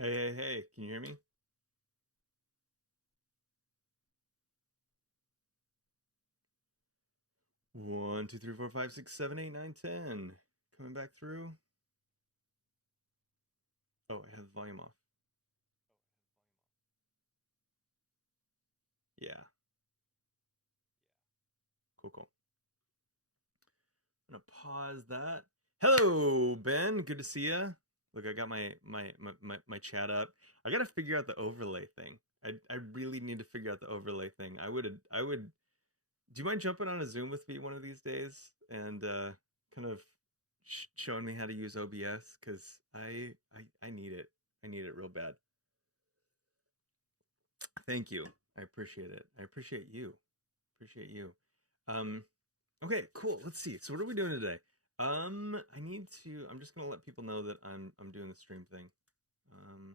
Hey, hey, hey, can you hear me? 1, 2, 3, 4, 5, 6, 7, 8, 9, 10. Coming back through. Oh, I have the volume off. Yeah, cool, cool. I'm gonna pause that. Hello, Ben. Good to see you. Look, I got my chat up. I gotta figure out the overlay thing. I really need to figure out the overlay thing. I would. Do you mind jumping on a Zoom with me one of these days and kind of showing me how to use OBS? Because I need it. I need it real bad. Thank you. I appreciate it. I appreciate you. Appreciate you. Um, okay, cool. Let's see. So what are we doing today? I need to. I'm just gonna let people know that I'm doing the stream thing. Um,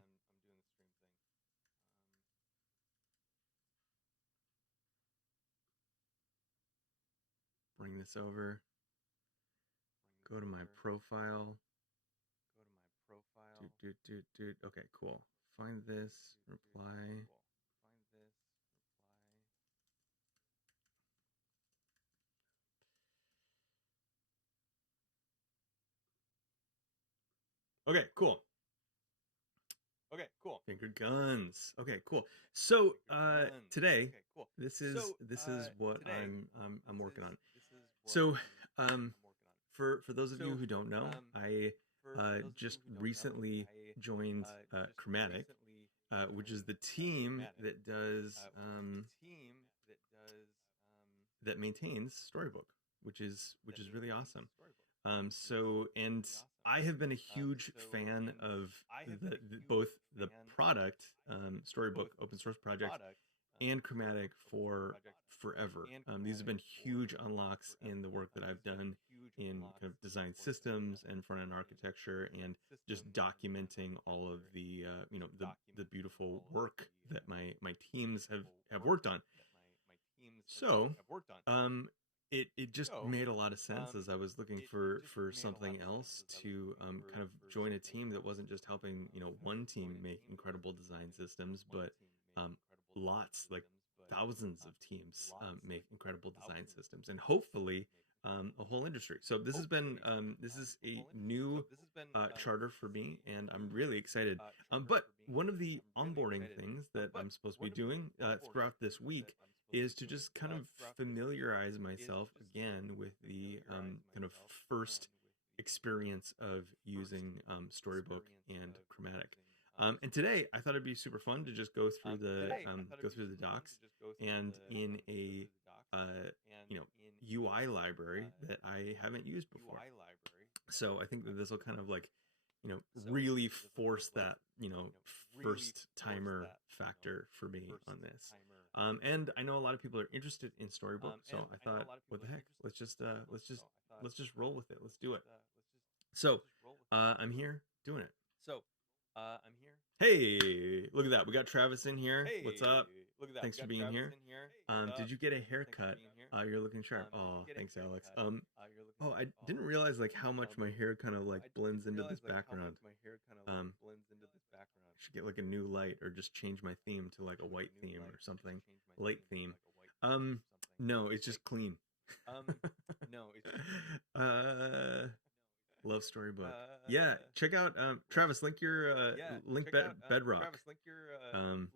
bring this over. Go to my profile. Do. Okay, cool. Find this. Reply. Okay, cool. Finger guns. Okay, cool. So today, this is what I'm working on. So for those of you who don't know, I just recently joined Chromatic, which is the team that does that maintains Storybook, which is really awesome. So and I have been a huge fan of both the product, Storybook open source project, and Chromatic for forever. These have been huge unlocks in the work that I've done in kind of design systems and front end architecture, and just documenting all of the the beautiful work that my teams have worked on. So, it just made a lot of sense as I was looking for something else to kind of join a team that wasn't just helping one team make incredible design systems, but um, lots, like thousands of teams make incredible design systems, and hopefully a whole industry. So this is a new charter for me, and I'm really excited. But one of the onboarding things that I'm supposed to be doing throughout this week is to just kind of familiarize myself again with the kind of first experience of using Storybook and Chromatic. And today, I thought it'd be super fun to just go through the docs, and in a uh, you know UI library that I haven't used before. So I think that this will kind of like really force that first timer factor for me on this. And I know a lot of people are interested in Storybook, so I thought, what the heck, let's just roll with it. Let's do it. So I'm here doing it. Hey, look at that. We got Travis in here. What's up? Thanks for being here. Did you get a haircut? You're looking sharp. Oh, thanks, Alex. Oh, I didn't realize like how much my hair kind of like blends into this background. I should get like a new light or just change my theme to like a white theme or something. Light theme. No, it's just clean. uh, love Storybook. Yeah, check out Travis. Link your Bedrock. Um,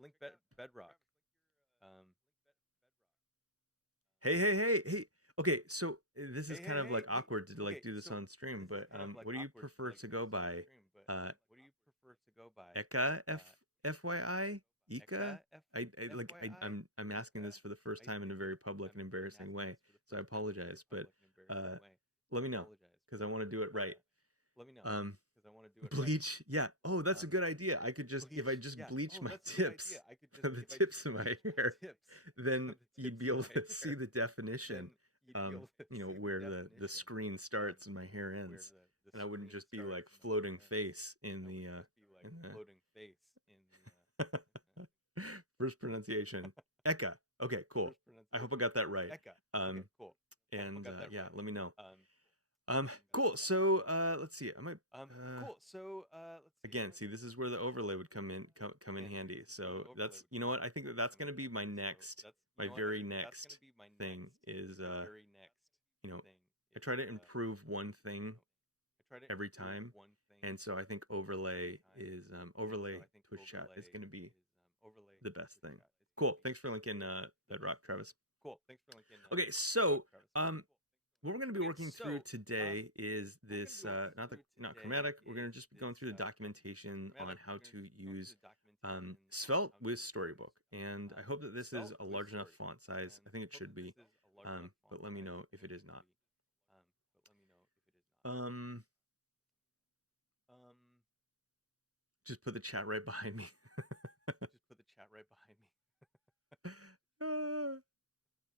hey. Okay, so this is kind of like awkward to like do this on stream, but what do you prefer to go by? Eka FYI? Ika? I'm asking this for the first time in a very public and embarrassing way, so I apologize, but uh, let me know because I want to do it right. Um, bleach, yeah. Oh, that's a good idea. I could just if I just bleach my tips, the tips of my hair, then you'd be able to see the definition. Where the screen starts and my hair ends, and I wouldn't just be like floating face in the first pronunciation. Eka. Okay, cool. I hope I got that right. And yeah, let me know. Cool. So let's see. I might again see this is where the overlay would come in handy. So that's you know what I think that's going to be my very next thing is you know I try to improve one thing every time, and so I think overlay Twitch chat is going to be the best thing. Cool. Thanks for linking Bedrock, Travis. Okay, so what we're going to be working through today is this not chromatic. We're going to just be going through the documentation on how to use Svelte with Storybook, and I hope that this is a large enough font size. I think it should be, but let me know if it is not. Just put the chat right behind me.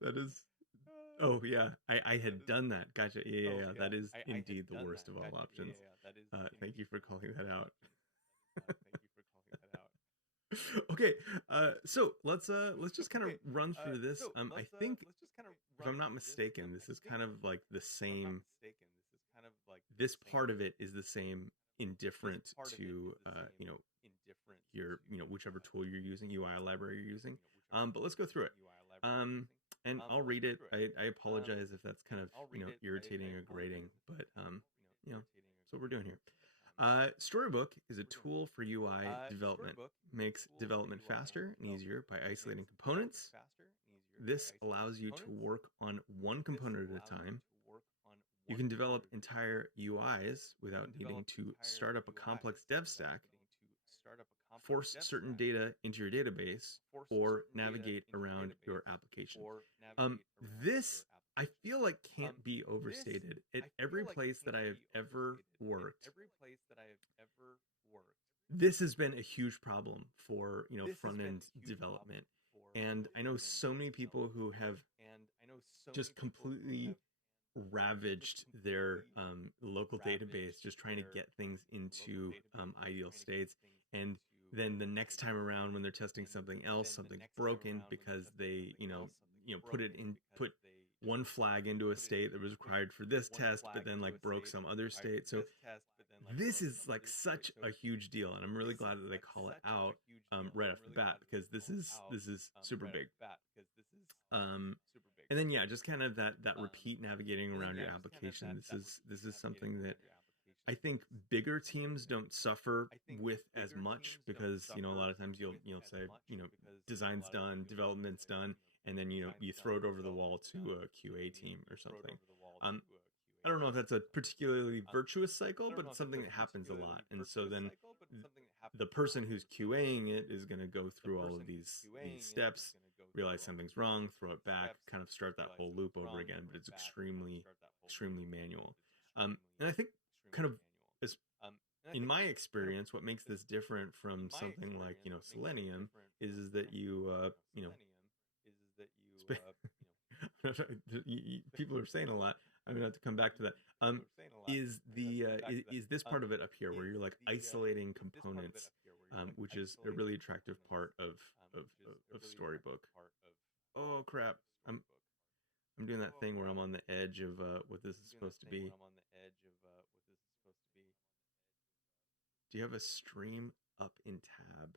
That is. Oh yeah, I had done that. Gotcha. Yeah. That is indeed the worst of all options. Thank you for calling that out. Okay, so let's just kind of run through this. I think if I'm not mistaken, this is kind of like the same. This part of it is the same, indifferent to your whichever tool you're using, UI library you're using. But let's go through it. And I'll read it. I apologize if that's kind of irritating or grating, but that's what we're doing here. Storybook is a tool for UI development. Makes development faster and easier by isolating components. This allows you to work on one component at a time. You can develop entire UIs without needing to start up a complex dev stack, force certain data into your database, or navigate around your application. This, I feel like, can't be overstated. At every place that I have ever worked, this has been a huge problem for front-end development. And I know so many people who have just completely ravaged their local database just trying to get things into ideal states, and then the next time around when they're testing something else, something's broken because they put one flag into a state that was required for this test, but then like broke some other state. So this is like such a huge deal, and I'm really glad that they call it out right off the bat, because this is super big. And then just kind of that repeat navigating around your application. This is something that I think bigger teams don't suffer with as much, because a lot of times you'll say design's done, development's done, and then you throw it over the wall to a QA team or something. I don't know if that's a particularly virtuous cycle, but it's something that happens a lot. And so then the person who's QAing it is going to go through all of these steps, realize something's wrong, throw it back, kind of start that whole loop over again. But it's extremely manual. And I think kind of as in my experience, what makes this different from something like Selenium is that people are saying a lot. I'm gonna have to come back to that. Is this part of it up here where you're like isolating components, which is a really attractive part of Storybook. Oh crap! I'm doing that thing where I'm on the edge of what this is supposed to be. Do you have a stream up in tab?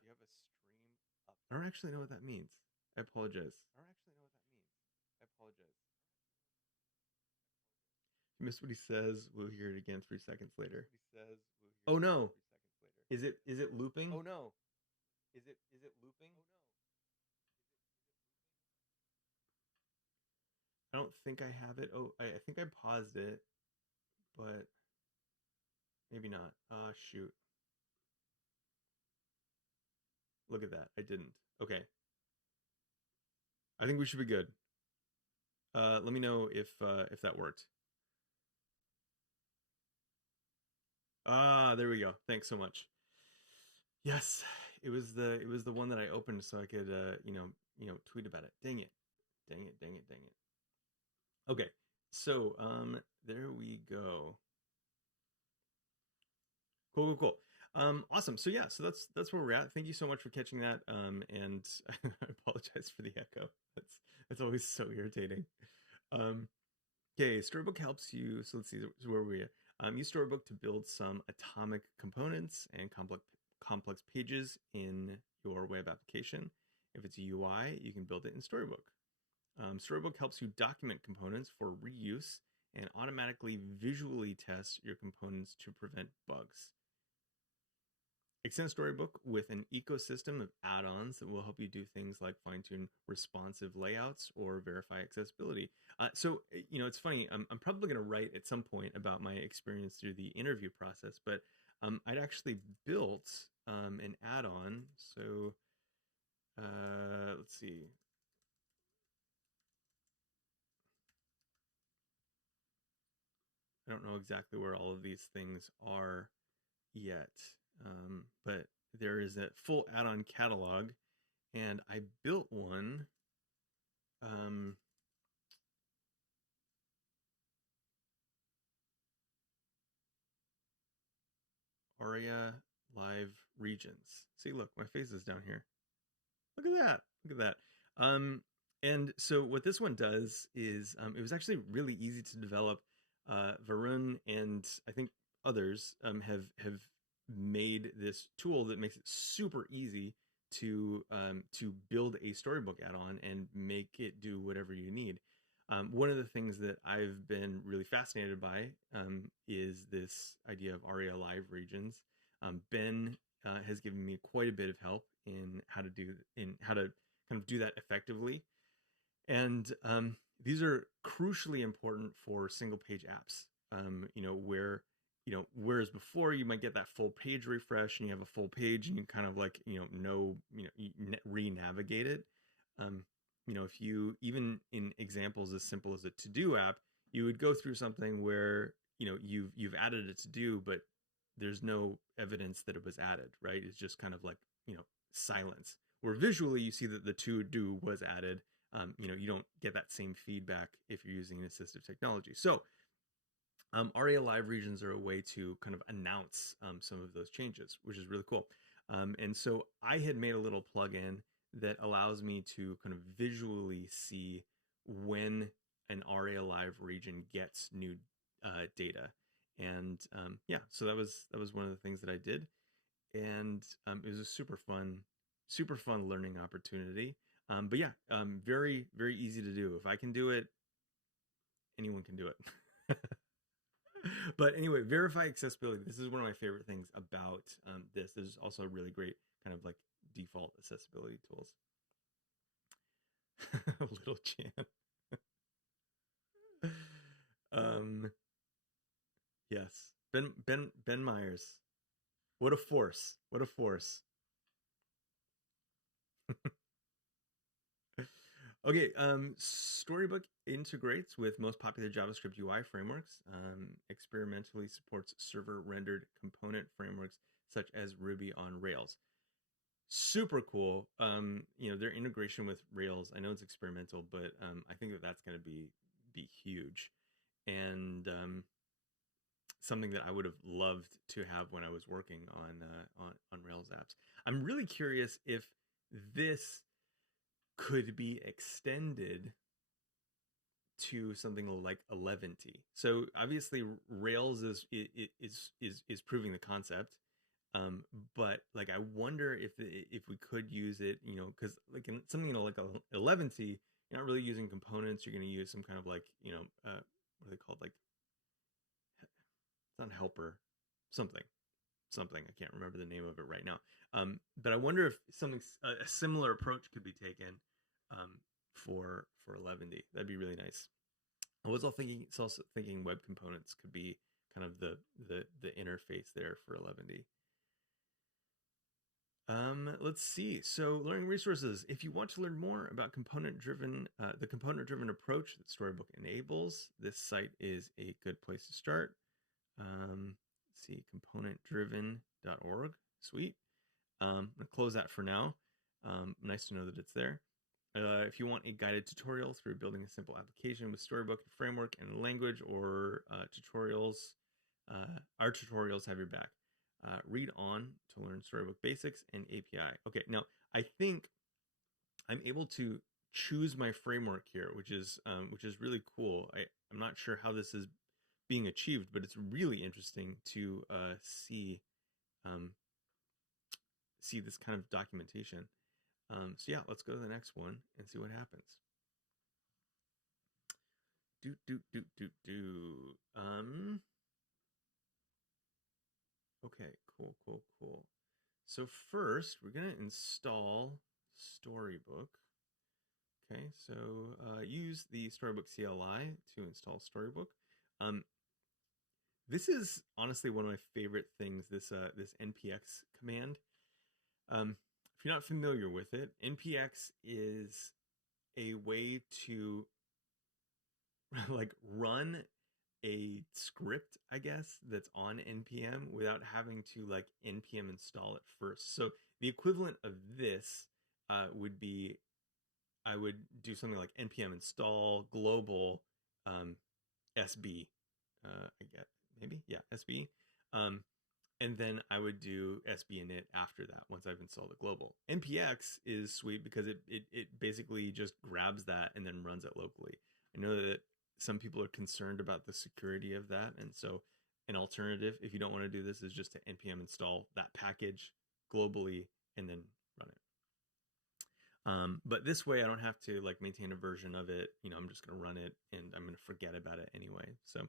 I don't actually know what that means. I apologize. You missed what he says. We'll hear it again 3 seconds later. Oh no! Is it looping? I don't think I have it. Oh, I think I paused it, but maybe not. Ah, shoot. Look at that. I didn't. Okay. I think we should be good. Let me know if that worked. Ah, there we go. Thanks so much. Yes, it was the one that I opened so I could tweet about it. Dang it. Okay. So, there we go. Cool. Awesome. So yeah, so that's where we're at. Thank you so much for catching that. And I apologize for the echo. That's always so irritating. Okay, Storybook helps you. So let's see, so where were we? Use Storybook to build some atomic components and complex pages in your web application. If it's a UI, you can build it in Storybook. Storybook helps you document components for reuse and automatically visually test your components to prevent bugs. Extend Storybook with an ecosystem of add-ons that will help you do things like fine-tune responsive layouts or verify accessibility. It's funny. I'm probably going to write at some point about my experience through the interview process, but I'd actually built an add-on. So let's see. I don't know exactly where all of these things are yet, but there is a full add-on catalog, and I built one. Aria Live Regions. See, look, my face is down here. Look at that. Look at that. And so what this one does is it was actually really easy to develop. Varun and I think others have made this tool that makes it super easy to build a storybook add-on and make it do whatever you need. One of the things that I've been really fascinated by is this idea of ARIA Live regions. Ben has given me quite a bit of help in how to kind of do that effectively. And these are crucially important for single page apps. Whereas before you might get that full page refresh and you have a full page and you kind of like re-navigate it. If you, even in examples as simple as a to-do app, you would go through something where you've added a to-do, but there's no evidence that it was added, right? It's just kind of like silence. Where visually you see that the to-do was added. You don't get that same feedback if you're using an assistive technology. So ARIA Live regions are a way to kind of announce some of those changes, which is really cool. And so I had made a little plugin that allows me to kind of visually see when an ARIA Live region gets new data. And so that was one of the things that I did. And it was a super fun learning opportunity. Very, very easy to do. If I can do it, anyone can do it. But anyway, verify accessibility. This is one of my favorite things about this. There's also really great kind of like default accessibility tools. Little Chan. Yes. Ben Myers. What a force. What a force. Okay, Storybook integrates with most popular JavaScript UI frameworks, experimentally supports server-rendered component frameworks such as Ruby on Rails. Super cool. Their integration with Rails, I know it's experimental, but I think that that's going to be huge. And something that I would have loved to have when I was working on Rails apps. I'm really curious if this could be extended to something like 11t. So obviously Rails is proving the concept, but like I wonder if we could use it, because like in something like 11t, you're not really using components. You're going to use some kind of like what are they called, like it's not helper, something. I can't remember the name of it right now. But I wonder if a similar approach could be taken for 11D. That'd be really nice. I was also thinking web components could be kind of the interface there for 11D. Let's see. So learning resources. If you want to learn more about the component-driven approach that Storybook enables, this site is a good place to start. Let's see, componentdriven.org. Sweet. I'm going to close that for now. Nice to know that it's there. If you want a guided tutorial through building a simple application with Storybook framework and language, or tutorials, our tutorials have your back. Read on to learn Storybook basics and API. Okay, now I think I'm able to choose my framework here, which is really cool. I'm not sure how this is being achieved, but it's really interesting to um, see this kind of documentation. So yeah, let's go to the next one and see what happens. Okay, cool. So first, we're gonna install Storybook. Okay, so use the Storybook CLI to install Storybook. This is honestly one of my favorite things. This npx command. If you're not familiar with it, npx is a way to like run a script, I guess, that's on npm without having to like npm install it first. So the equivalent of this would be I would do something like npm install global sb. I get maybe sb. Um, and then I would do SB init after that once I've installed the global. NPX is sweet because it basically just grabs that and then runs it locally. I know that some people are concerned about the security of that, and so an alternative, if you don't want to do this, is just to npm install that package globally and then run it. But this way I don't have to like maintain a version of it. I'm just going to run it and I'm going to forget about it anyway. So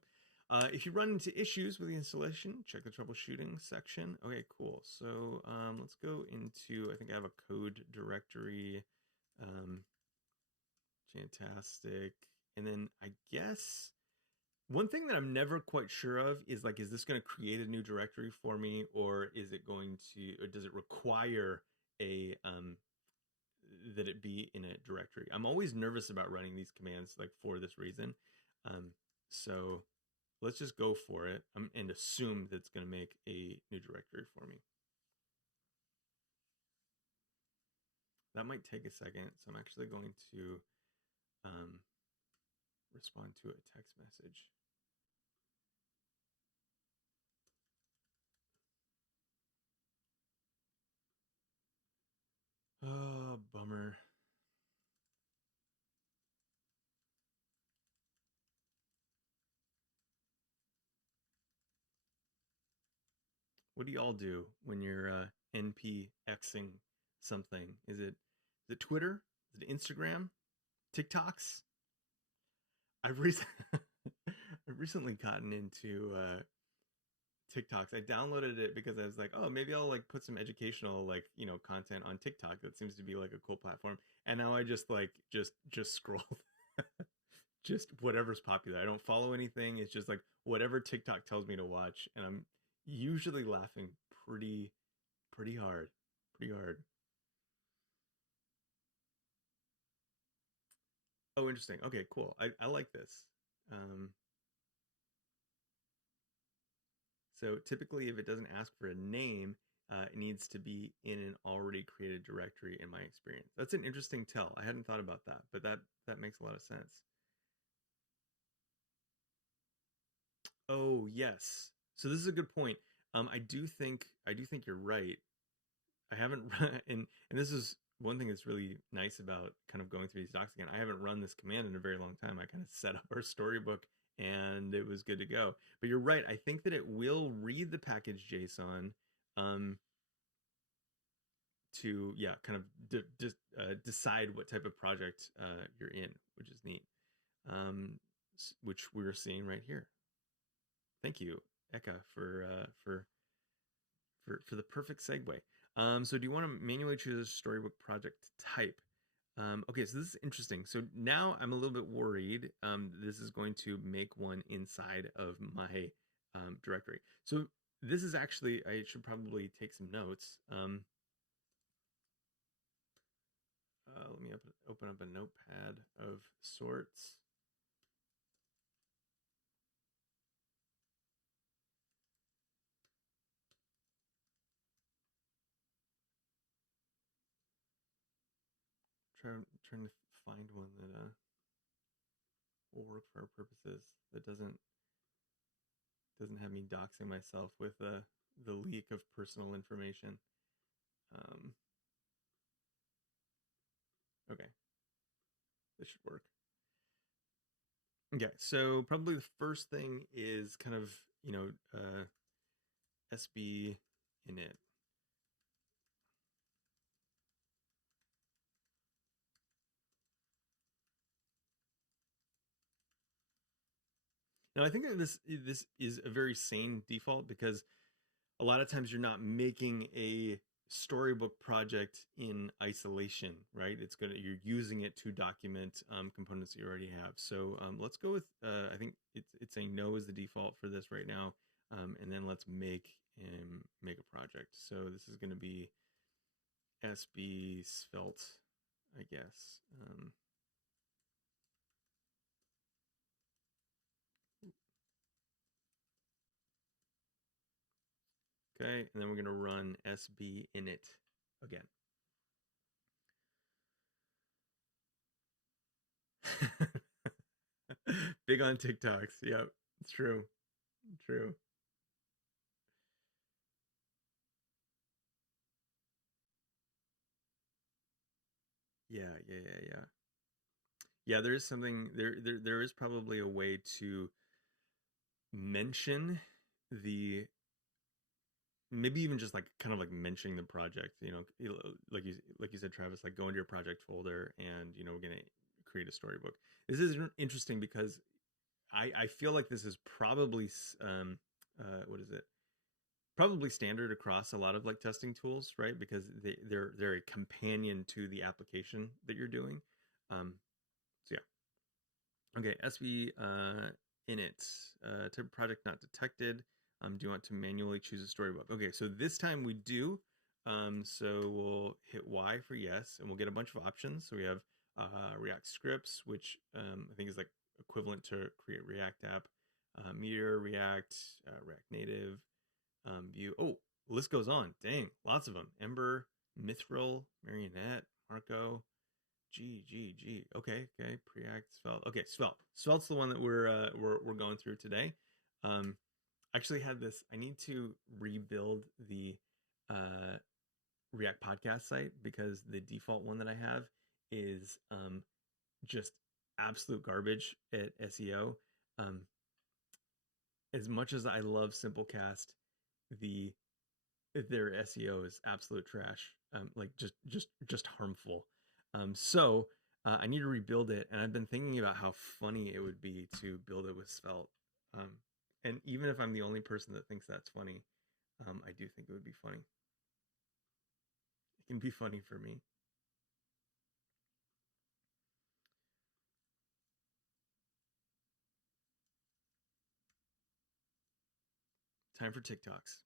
if you run into issues with the installation, check the troubleshooting section. Okay, cool. So let's go into, I think I have a code directory. Fantastic. And then I guess one thing that I'm never quite sure of is like, is this going to create a new directory for me, or is it going to, or does it require a that it be in a directory? I'm always nervous about running these commands like for this reason. So let's just go for it and assume that it's going to make a new directory for me. That might take a second, so I'm actually going to respond to a text message. Oh, bummer. What do y'all do when you're npxing something? Is it Twitter? Is it Instagram? TikToks? I've recently gotten into TikToks. I downloaded it because I was like, oh, maybe I'll like put some educational like content on TikTok. That seems to be like a cool platform. And now I just like just scroll, just whatever's popular. I don't follow anything. It's just like whatever TikTok tells me to watch, and I'm usually laughing pretty hard, pretty hard. Oh, interesting. Okay, cool. I like this. Um, So typically, if it doesn't ask for a name, it needs to be in an already created directory in my experience. That's an interesting tell. I hadn't thought about that, but that makes a lot of sense. Oh, yes. So this is a good point. I do think you're right. I haven't run, and this is one thing that's really nice about kind of going through these docs again. I haven't run this command in a very long time. I kind of set up our storybook and it was good to go. But you're right. I think that it will read the package JSON to kind of decide what type of project you're in, which is neat. Which we're seeing right here. Thank you, Eka, for the perfect segue. So do you want to manually choose a storybook project type? Okay, so this is interesting. So now I'm a little bit worried. This is going to make one inside of my directory. So this is actually, I should probably take some notes. Let me open up a notepad of sorts. Trying to find one that will work for our purposes. That doesn't have me doxing myself with the leak of personal information. Okay, this should work. Okay, so probably the first thing is kind of, SB init. Now I think that this is a very sane default because a lot of times you're not making a storybook project in isolation, right? You're using it to document components that you already have. So let's go with I think it's saying no is the default for this right now, and then let's make a project. So this is going to be SB Svelte, I guess. Okay, and then we're going to run SB init again. Big on TikToks. Yep, it's true. True. Yeah. Yeah, there is something there is probably a way to mention the maybe even just like kind of like mentioning the project, like you said, Travis, like go into your project folder and we're gonna create a storybook. This is interesting because I feel like this is probably what is it? Probably standard across a lot of like testing tools, right? Because they're a companion to the application that you're doing. So yeah. Okay, SB init type of project not detected. Do you want to manually choose a storybook? Okay, so this time we do. So we'll hit Y for yes, and we'll get a bunch of options. So we have React scripts, which I think is like equivalent to create React app, Meteor, React, React Native, Vue. Oh, list goes on. Dang, lots of them. Ember, Mithril, Marionette, Marco, G. Okay. Preact, Svelte. Okay, Svelte. Svelte's the one that we're going through today. Actually had this. I need to rebuild the uh, React podcast site because the default one that I have is just absolute garbage at SEO. Um, as much as I love Simplecast, the their SEO is absolute trash. Like just harmful. So I need to rebuild it, and I've been thinking about how funny it would be to build it with Svelte. Um, and even if I'm the only person that thinks that's funny, I do think it would be funny. It can be funny for me. Time for TikToks.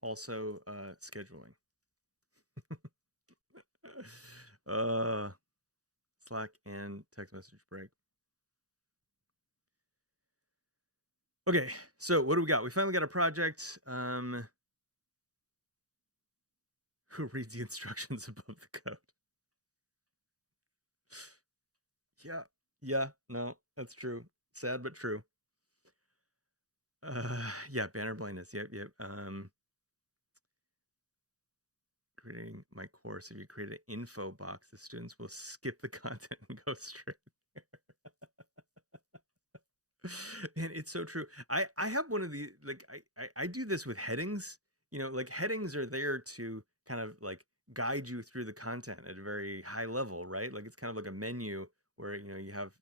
Also, scheduling. uh, Slack and text message break. Okay, so what do we got? We finally got a project. Who reads the instructions above the code? Yeah, no, that's true. Sad but true. Yeah, banner blindness. Yep. Creating my course. If you create an info box, the students will skip the content and go straight there. And it's so true. I have one of the like I do this with headings. Like headings are there to kind of like guide you through the content at a very high level, right? Like it's kind of like a menu where you have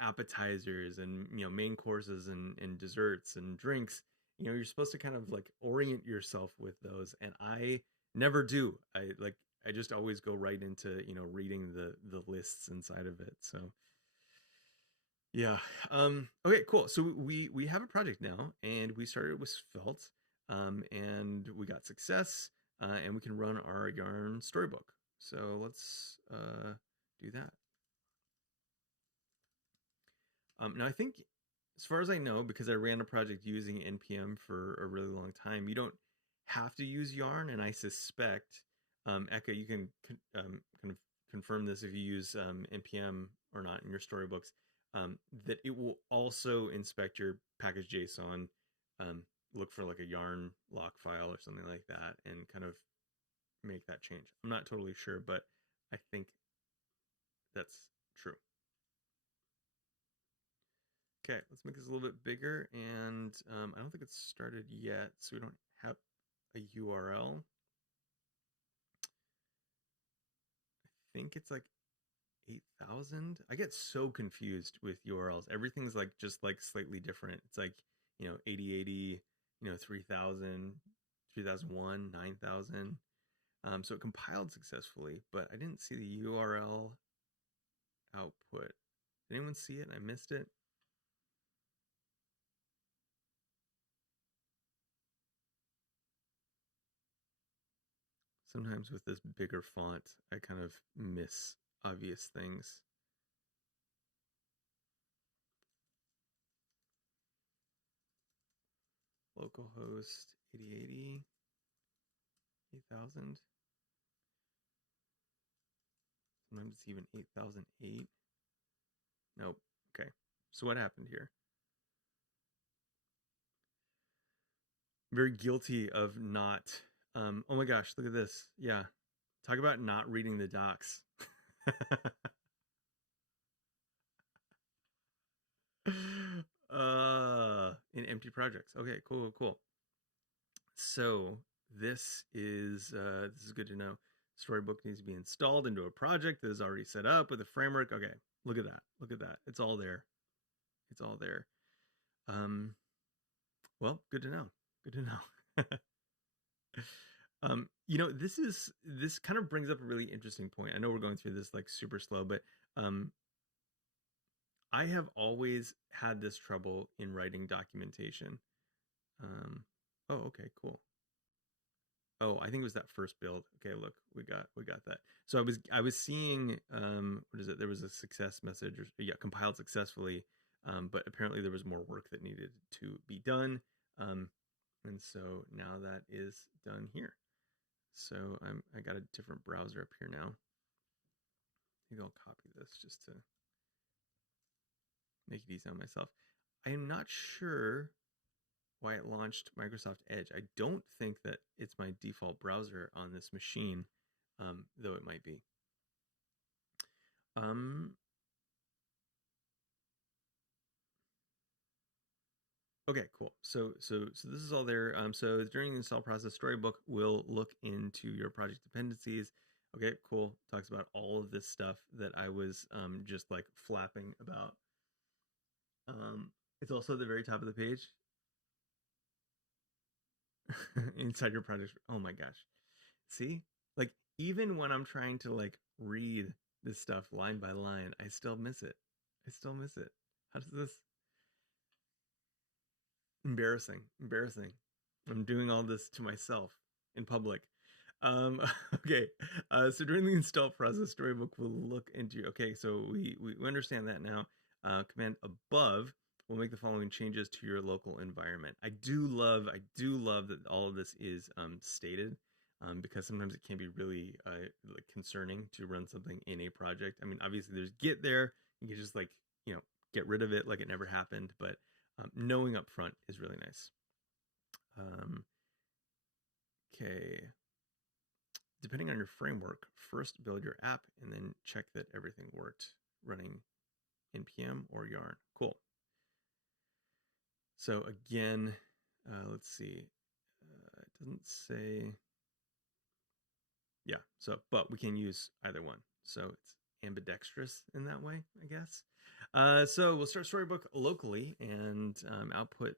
appetizers and main courses and desserts and drinks. You're supposed to kind of like orient yourself with those, and I never do. I just always go right into reading the lists inside of it. So yeah. Okay, cool. So we have a project now, and we started with Svelte, and we got success. and we can run our yarn storybook. So let's do that. Now I think, as far as I know, because I ran a project using NPM for a really long time, you don't have to use yarn, and I suspect, Eka, you can kind of confirm this if you use NPM or not in your storybooks, that it will also inspect your package JSON, look for like a yarn lock file or something like that, and kind of make that change. I'm not totally sure, but I think that's true. Okay, let's make this a little bit bigger, and I don't think it's started yet, so we don't have a URL. I think it's like 8,000. I get so confused with URLs. Everything's like just like slightly different. It's like, 8080, 3000, 3001, 9000. So it compiled successfully, but I didn't see the URL output. Did anyone see it and I missed it? Sometimes with this bigger font, I kind of miss obvious things. Localhost 8080, 8000. Sometimes it's even 8008. Nope. Okay. So what happened here? Very guilty of not. Oh my gosh, look at this. Yeah. Talk about not reading the docs. In empty projects. Okay, cool. So this is good to know. Storybook needs to be installed into a project that is already set up with a framework. Okay, look at that. It's all there. Well, good to know. This kind of brings up a really interesting point. I know we're going through this like super slow, but I have always had this trouble in writing documentation. Oh, okay, cool. Oh, I think it was that first build. Okay, look, we got that. So I was seeing what is it? There was a success message, or yeah, compiled successfully, but apparently there was more work that needed to be done, and so now that is done here. So I got a different browser up here now. Maybe I'll copy this just to make it easy on myself. I am not sure why it launched Microsoft Edge. I don't think that it's my default browser on this machine, though it might be. Okay, cool. So this is all there. So during the install process, Storybook will look into your project dependencies. Okay, cool. Talks about all of this stuff that I was just like flapping about. It's also at the very top of the page. Inside your project. Oh my gosh. See? Like, even when I'm trying to like read this stuff line by line, I still miss it. How does this? Embarrassing. I'm doing all this to myself in public. Okay. So during the install process, Storybook will look into. Okay, so we understand that now. Command above will make the following changes to your local environment. I do love that all of this is stated, because sometimes it can be really like concerning to run something in a project. I mean, obviously there's git there. You can just like get rid of it like it never happened, but knowing up front is really nice. Okay. Depending on your framework, first build your app and then check that everything worked running NPM or yarn. Cool. So again, let's see. It doesn't say. Yeah, so, but we can use either one. So it's ambidextrous in that way, I guess. So we'll start Storybook locally and output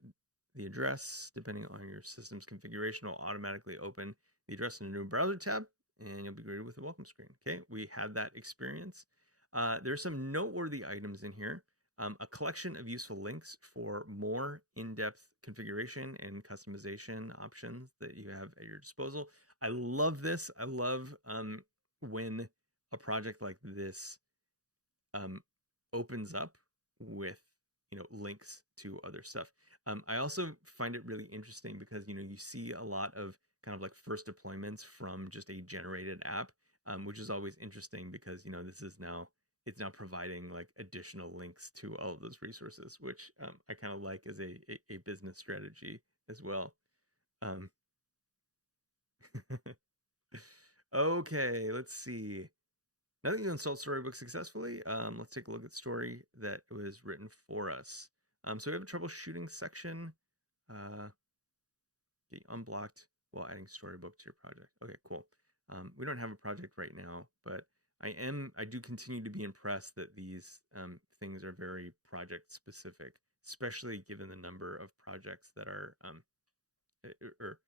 the address. Depending on your system's configuration, will automatically open the address in a new browser tab, and you'll be greeted with a welcome screen. Okay, we had that experience. There's some noteworthy items in here. A collection of useful links for more in-depth configuration and customization options that you have at your disposal. I love this. I love when a project like this um, opens up with links to other stuff. I also find it really interesting because you see a lot of kind of like first deployments from just a generated app, which is always interesting because this is now it's now providing like additional links to all of those resources, which I kind of like as a business strategy as well. Um, okay, let's see. Now that you installed Storybook successfully, let's take a look at the story that was written for us. So we have a troubleshooting section. Get unblocked while adding Storybook to your project. Okay, cool. We don't have a project right now, but I do continue to be impressed that these things are very project specific, especially given the number of projects that are or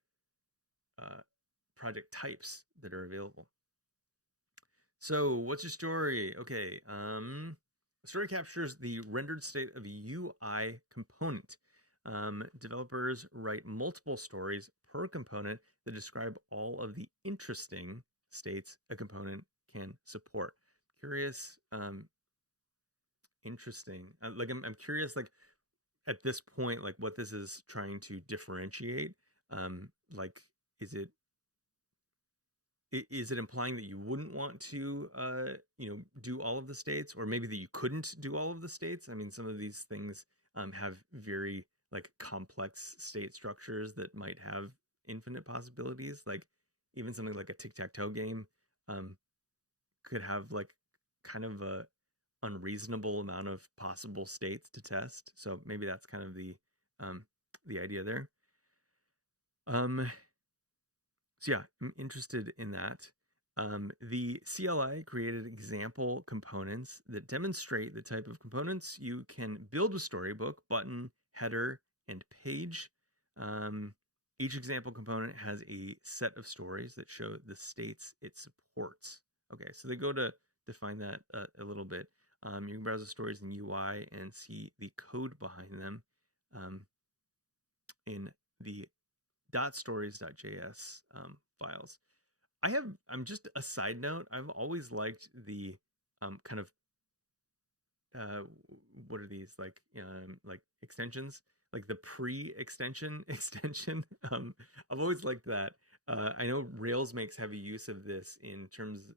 project types that are available. So, what's your story? Okay, the story captures the rendered state of a UI component. Developers write multiple stories per component that describe all of the interesting states a component can support. Curious, interesting. I'm curious, like at this point, like what this is trying to differentiate. Like, is it implying that you wouldn't want to do all of the states, or maybe that you couldn't do all of the states? I mean, some of these things have very like complex state structures that might have infinite possibilities. Like even something like a tic-tac-toe game could have like kind of a unreasonable amount of possible states to test. So maybe that's kind of the idea there. So yeah, I'm interested in that. The CLI created example components that demonstrate the type of components you can build with Storybook: button, header, and page. Each example component has a set of stories that show the states it supports. Okay, so they go to define that a little bit. You can browse the stories in UI and see the code behind them in the .stories.js files. I'm just a side note. I've always liked the kind of what are these like extensions, like the pre-extension extension. I've always liked that. I know Rails makes heavy use of this in terms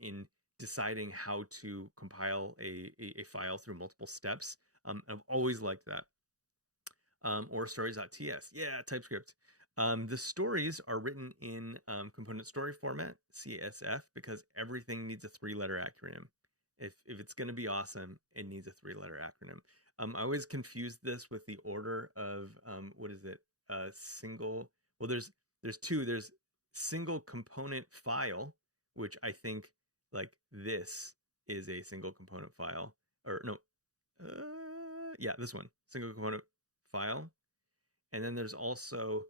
in deciding how to compile a file through multiple steps. I've always liked that. Or stories.ts. Yeah, TypeScript. The stories are written in component story format, CSF, because everything needs a 3-letter acronym. If it's going to be awesome, it needs a 3-letter acronym. I always confuse this with the order of what is it? Single. Well, there's two. There's single component file, which I think like this is a single component file, or no, yeah, this one, single component file. And then there's also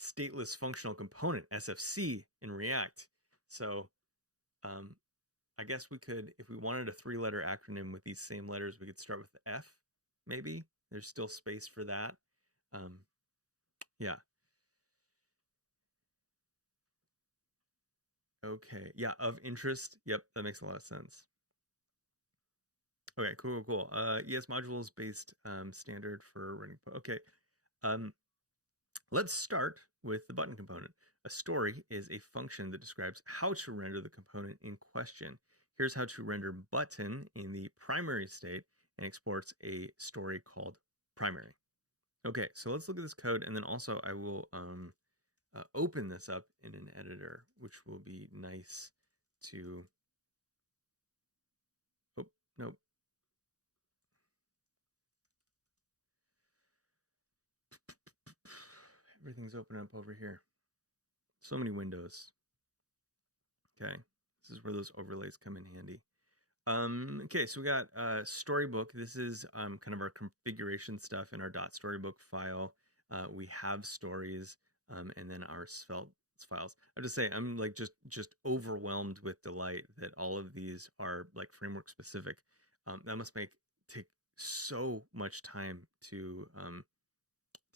stateless functional component, SFC, in React. So I guess we could, if we wanted a 3-letter acronym with these same letters, we could start with the F, maybe. There's still space for that. Yeah. Okay. Yeah, of interest. Yep, that makes a lot of sense. Okay, cool. ES modules based standard for running. Okay. Let's start with the button component. A story is a function that describes how to render the component in question. Here's how to render button in the primary state and exports a story called primary. Okay, so let's look at this code, and then also I will open this up in an editor, which will be nice to... Oh, nope. Everything's open up over here. So many windows. Okay, this is where those overlays come in handy. Okay, so we got Storybook. This is kind of our configuration stuff in our .storybook file. We have stories and then our Svelte files. I have to say, I'm like just overwhelmed with delight that all of these are like framework specific. That must take so much time to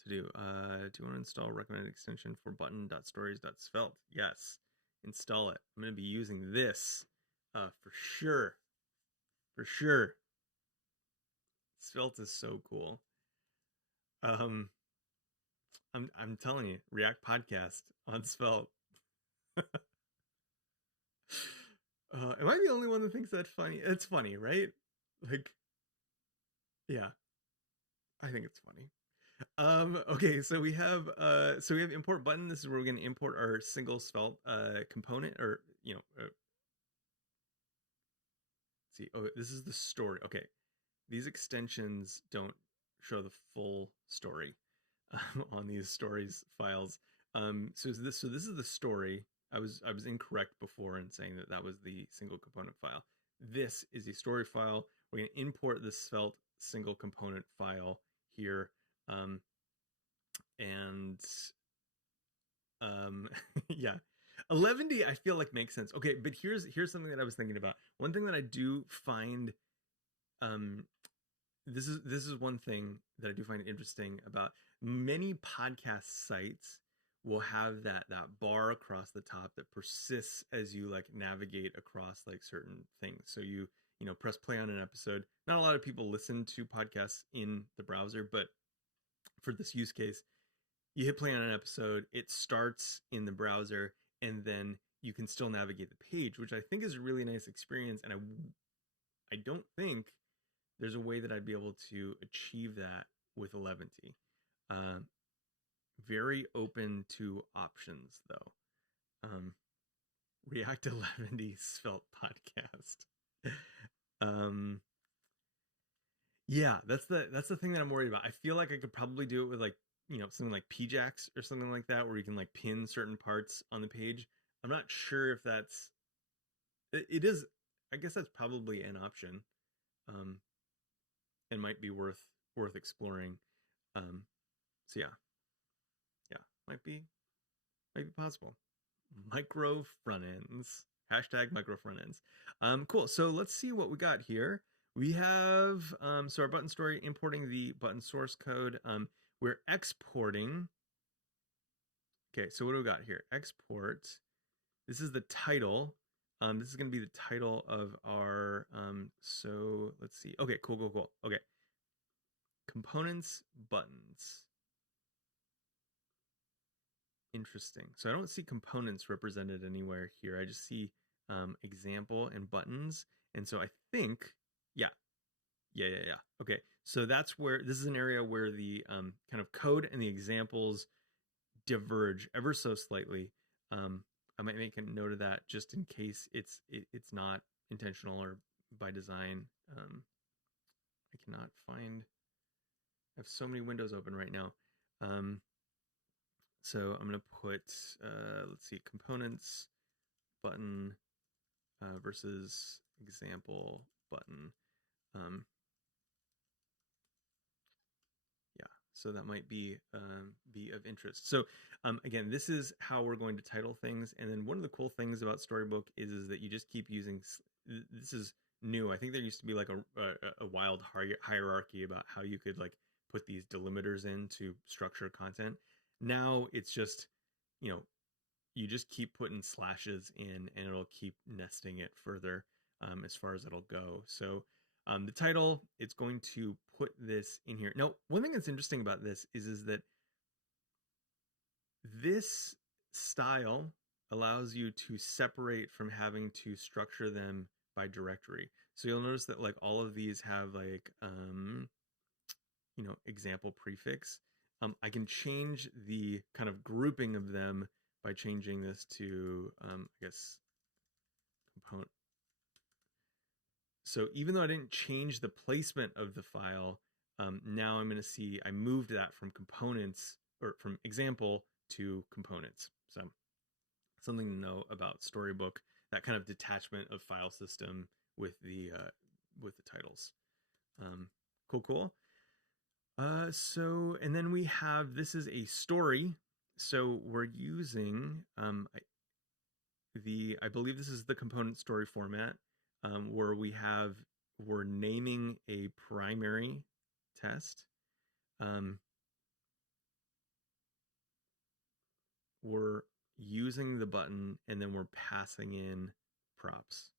to do. Do you want to install recommended extension for button.stories.svelte? Yes. Install it. I'm going to be using this for sure. For sure. Svelte is so cool. I'm telling you, React podcast on Svelte. Am I the only one that thinks that's funny? It's funny, right? Like, yeah, I think it's funny. Okay, so we have import button. This is where we're going to import our single Svelte component, or see. Oh, this is the story. Okay, these extensions don't show the full story on these stories files. So this is the story. I was incorrect before in saying that was the single component file. This is the story file. We're going to import the Svelte single component file here, and yeah, 11D I feel like makes sense. Okay, but here's something that I was thinking about. One thing that I do find, this is one thing that I do find interesting about many podcast sites will have that bar across the top that persists as you like navigate across like certain things. So you press play on an episode. Not a lot of people listen to podcasts in the browser, but for this use case, you hit play on an episode, it starts in the browser, and then you can still navigate the page, which I think is a really nice experience. And I don't think there's a way that I'd be able to achieve that with 11D. Very open to options though. React 11D Svelte podcast. Yeah, that's the thing that I'm worried about. I feel like I could probably do it with like, something like PJAX or something like that, where you can like pin certain parts on the page. I'm not sure if that's, it is, I guess that's probably an option, and might be worth exploring. So yeah, might be possible. Micro front ends. Hashtag micro front ends. Cool. So let's see what we got here. We have so our button story, importing the button source code. We're exporting. Okay, so what do we got here? Export. This is the title. This is going to be the title of our. So let's see. Okay, cool. Okay. Components, buttons. Interesting. So I don't see components represented anywhere here. I just see example and buttons. And so I think, yeah. Okay. So that's where, this is an area where the kind of code and the examples diverge ever so slightly. I might make a note of that just in case it's not intentional or by design. I cannot find, I have so many windows open right now. So I'm going to put, let's see, components, button versus example button. Yeah, so that might be of interest. So again, this is how we're going to title things. And then one of the cool things about Storybook is that you just keep using, this is new. I think there used to be like a wild hierarchy about how you could like put these delimiters in to structure content. Now it's just, you just keep putting slashes in and it'll keep nesting it further as far as it'll go. So the title, it's going to put this in here. Now, one thing that's interesting about this is that this style allows you to separate from having to structure them by directory. So you'll notice that like all of these have like, example prefix. I can change the kind of grouping of them by changing this to, I guess, component. So even though I didn't change the placement of the file, now I'm going to see I moved that from components, or from example to components. So something to know about Storybook, that kind of detachment of file system with the titles. Cool. So, and then we have, this is a story. So we're using I believe this is the component story format, where we're naming a primary test. we're using the button and then we're passing in props,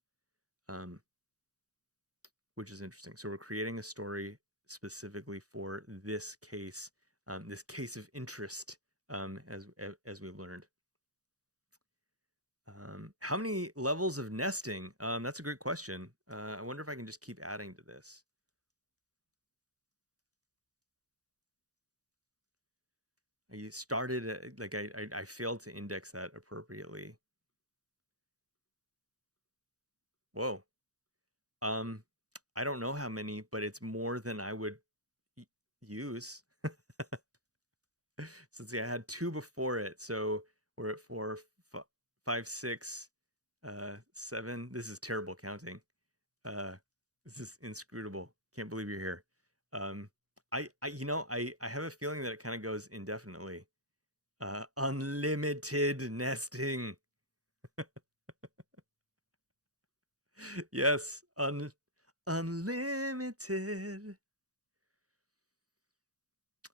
which is interesting. So we're creating a story specifically for this case of interest, as we learned. How many levels of nesting? That's a great question. I wonder if I can just keep adding to this. I started like I failed to index that appropriately. Whoa. I don't know how many, but it's more than I would use. So let's see, I had 2 before it, so we're at 4, 5, 6, 7. This is terrible counting. This is inscrutable. Can't believe you're here. I have a feeling that it kind of goes indefinitely. Unlimited nesting. Yes, unlimited.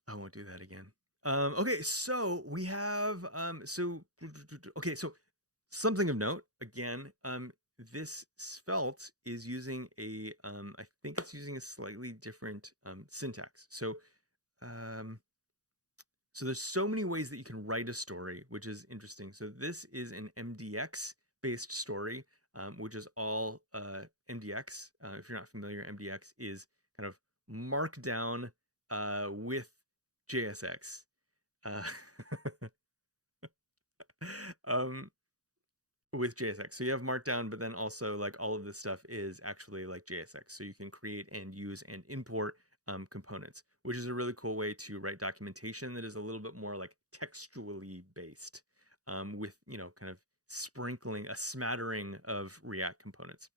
I won't do that again. Okay, so we have so something of note again. This Svelte is using a I think it's using a slightly different syntax. So there's so many ways that you can write a story, which is interesting. So this is an MDX based story, which is all MDX. If you're not familiar, MDX is kind of Markdown with JSX. With JSX. So you have Markdown, but then also like all of this stuff is actually like JSX. So you can create and use and import components, which is a really cool way to write documentation that is a little bit more like textually based, with, kind of sprinkling a smattering of React components.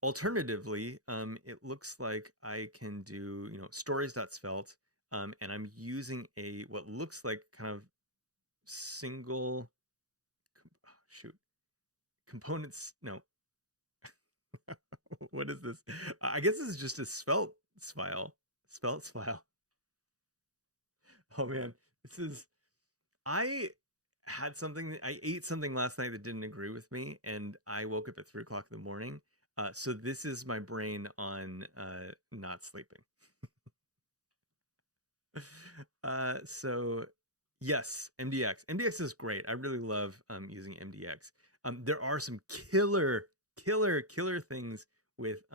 Alternatively, it looks like I can do, stories.svelte, and I'm using what looks like kind of single components. No. What is this? I guess this is just a Svelte file. Oh man, I ate something last night that didn't agree with me, and I woke up at 3 o'clock in the morning. So this is my brain on not sleeping. So yes, MDX. MDX is great. I really love using MDX. There are some killer things with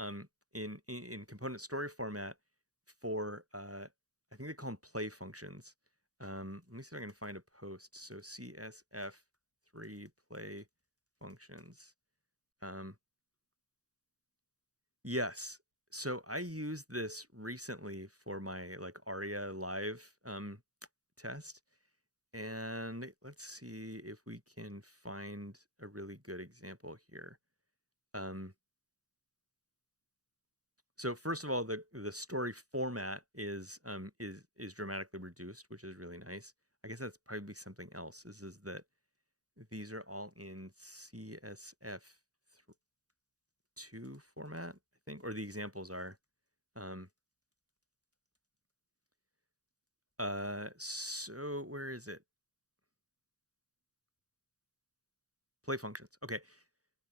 in component story format for I think they call them play functions. Let me see if I can find a post. So CSF3 play functions. Yes. So I used this recently for my like ARIA live test. And let's see if we can find a really good example here. So first of all, the story format is dramatically reduced, which is really nice. I guess that's probably something else. Is that these are all in CSF2 format, I think, or the examples are. So where is it? Play functions. Okay.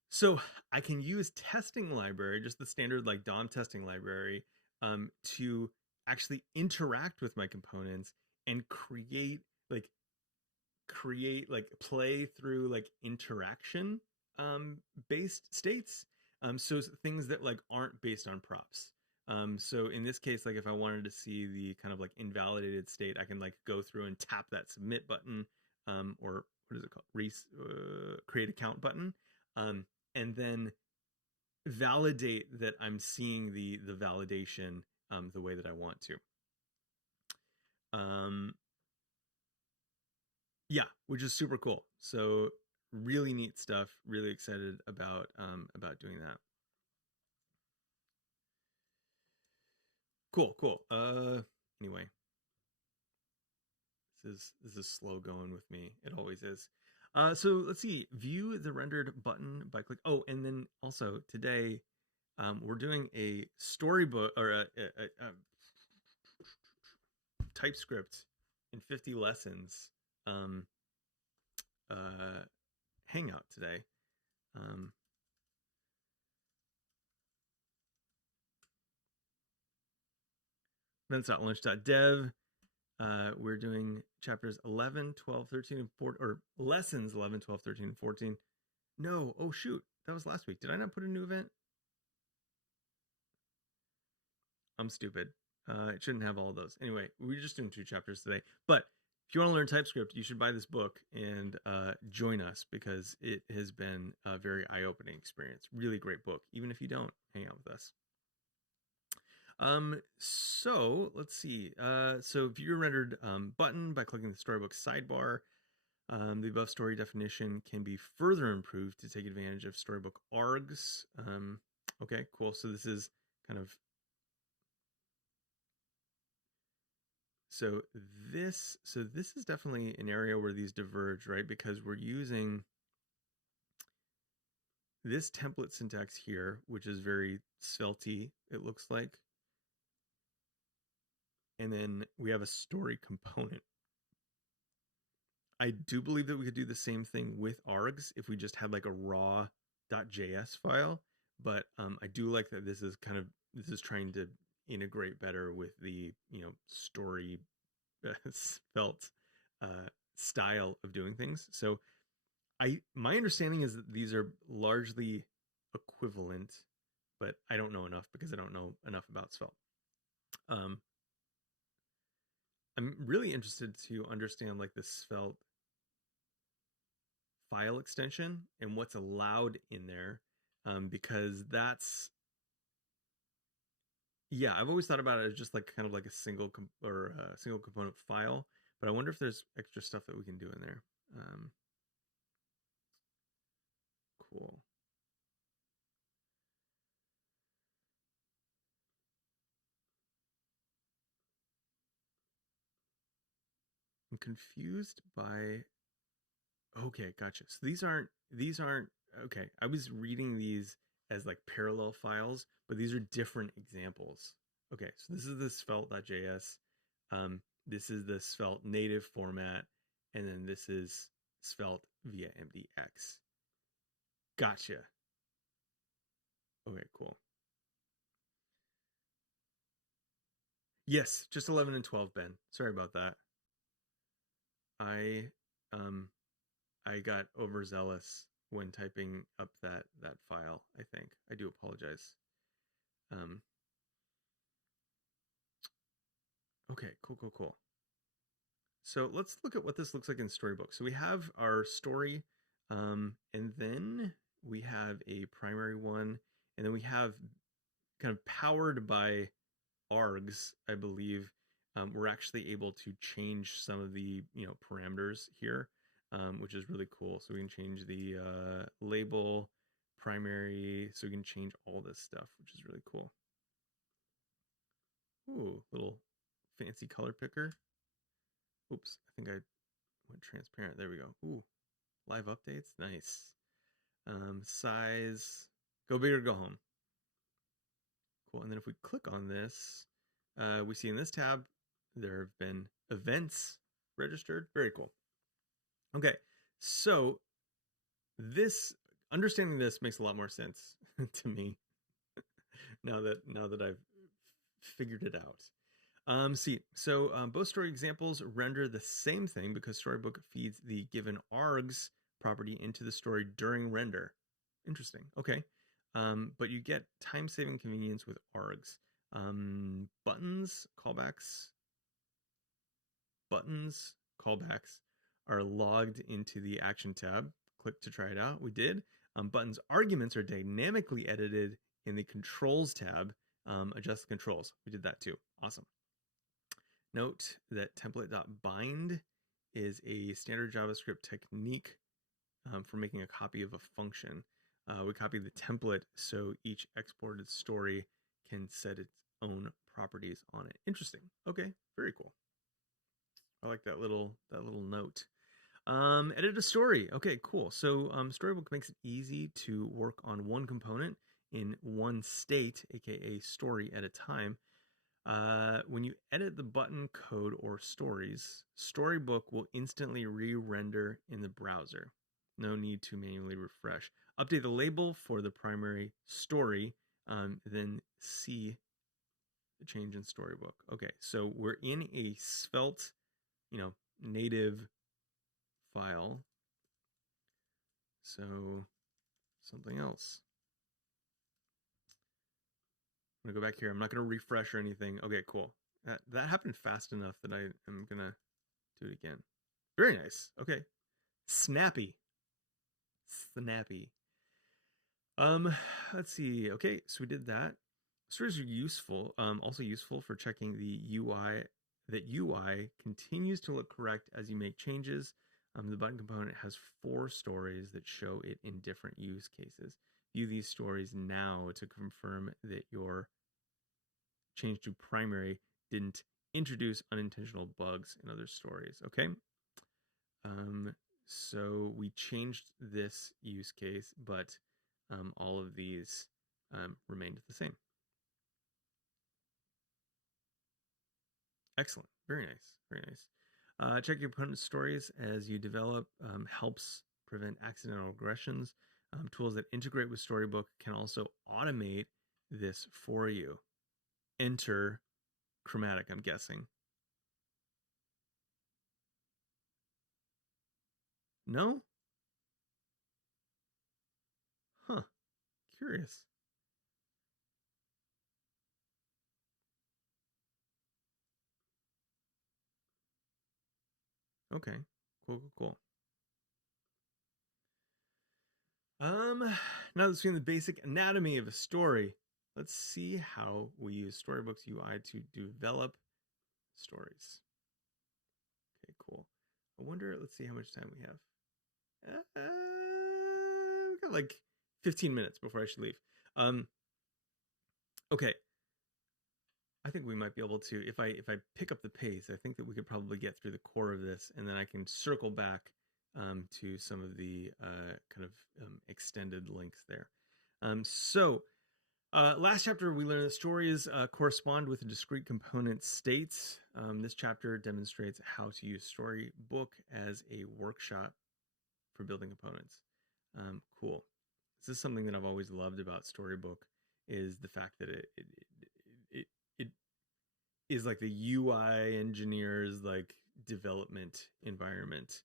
So I can use testing library, just the standard like DOM testing library, to actually interact with my components and create play through like interaction based states. So things that like aren't based on props. So in this case, like if I wanted to see the kind of like invalidated state, I can like go through and tap that submit button, or what is it called? Create account button. And then validate that I'm seeing the validation the way that I want to. Yeah, which is super cool. So really neat stuff. Really excited about doing that. Cool. Anyway, this is slow going with me. It always is. So let's see. View the rendered button by click. Oh, and then also today, we're doing a storybook or a TypeScript in 50 lessons hangout today. Events.lunch.dev. We're doing chapters 11, 12, 13, and 14, or lessons 11, 12, 13, and 14. No, oh shoot, that was last week. Did I not put a new event? I'm stupid. It shouldn't have all of those. Anyway, we're just doing 2 chapters today. But if you want to learn TypeScript, you should buy this book and join us, because it has been a very eye-opening experience. Really great book, even if you don't hang out with us. So let's see. So view a rendered button by clicking the Storybook sidebar. The above story definition can be further improved to take advantage of Storybook Args. Okay, cool. So this is kind of So this is definitely an area where these diverge, right? Because we're using this template syntax here, which is very Svelte, it looks like. And then we have a story component. I do believe that we could do the same thing with Args if we just had like a raw .js file, but I do like that this is trying to integrate better with the story Svelte style of doing things. So my understanding is that these are largely equivalent, but I don't know enough because I don't know enough about Svelte. I'm really interested to understand like the Svelte file extension and what's allowed in there, because that's, yeah, I've always thought about it as just like kind of like a single component file, but I wonder if there's extra stuff that we can do in there. Cool. I'm confused by. Okay, gotcha. So these aren't okay. I was reading these as like parallel files, but these are different examples. Okay, so this is the svelte.js. This is the Svelte native format, and then this is Svelte via MDX. Gotcha. Okay, cool. Yes, just 11 and 12, Ben. Sorry about that. I got overzealous when typing up that file, I think. I do apologize. Okay, cool. So let's look at what this looks like in Storybook. So we have our story, and then we have a primary one, and then we have kind of powered by Args, I believe, we're actually able to change some of the parameters here, which is really cool. So we can change the label, primary, so we can change all this stuff, which is really cool. Ooh, little fancy color picker. Oops, I think I went transparent. There we go. Ooh, live updates. Nice. Size. Go big or go home. Cool. And then if we click on this, we see in this tab, there have been events registered. Very cool. Okay. So understanding this makes a lot more sense to me now that I've figured it out. Both story examples render the same thing because Storybook feeds the given args property into the story during render. Interesting. Okay. But you get time-saving convenience with args. Buttons, callbacks are logged into the action tab. Click to try it out. We did. Buttons arguments are dynamically edited in the controls tab. Adjust the controls. We did that too. Awesome. Note that template.bind is a standard JavaScript technique for making a copy of a function. We copy the template so each exported story can set its own properties on it. Interesting. Okay, very cool. I like that little note. Edit a story. Okay, cool. So Storybook makes it easy to work on one component in one state, aka story at a time. When you edit the button code or stories, Storybook will instantly re-render in the browser. No need to manually refresh. Update the label for the primary story, then see the change in Storybook. Okay, so we're in a Svelte, native file. So something else. I'm gonna go back here. I'm not gonna refresh or anything. Okay, cool. That happened fast enough that I am gonna do it again. Very nice. Okay. Snappy. Snappy. Let's see. Okay, so we did that. Stories are useful. Also useful for checking the UI. That UI continues to look correct as you make changes. The button component has 4 stories that show it in different use cases. View these stories now to confirm that your change to primary didn't introduce unintentional bugs in other stories. Okay. So we changed this use case, but all of these remained the same. Excellent. Very nice. Very nice. Check your component stories as you develop. Helps prevent accidental regressions. Tools that integrate with Storybook can also automate this for you. Enter Chromatic, I'm guessing. No? Huh. Curious. Okay. Cool, cool, cool. Now that we've seen the basic anatomy of a story, let's see how we use Storybook's UI to develop stories. Okay, cool. I wonder, let's see how much time we have. We got like 15 minutes before I should leave. Okay. I think we might be able to, if I pick up the pace, I think that we could probably get through the core of this, and then I can circle back to some of the extended links there. Last chapter, we learned that stories correspond with discrete component states. This chapter demonstrates how to use Storybook as a workshop for building components. Cool. This is something that I've always loved about Storybook, is the fact that it is like the UI engineer's like development environment.